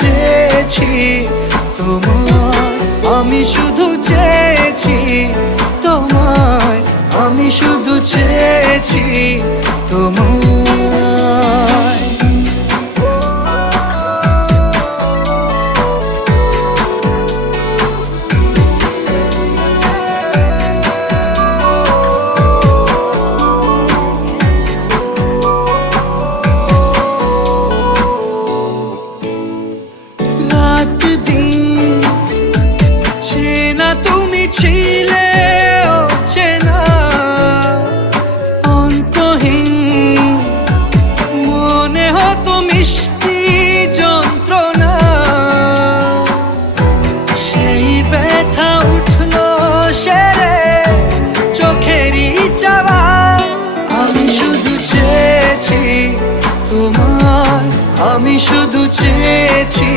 চেয়েছি তোমায়, আমি শুধু চেয়েছি তোমায়, আমি শুধু চেয়েছি তোমায়। রাত দিন চেনা তুমি ছিলে চেনা অন্তহীন, মনে হতো মিষ্টি যন্ত্রণা, সেই ব্যথা উঠলো সেরে চোখেরই চাওয়া। আমি শুধু চেয়েছি তোমার, আমি শুধু চেয়েছি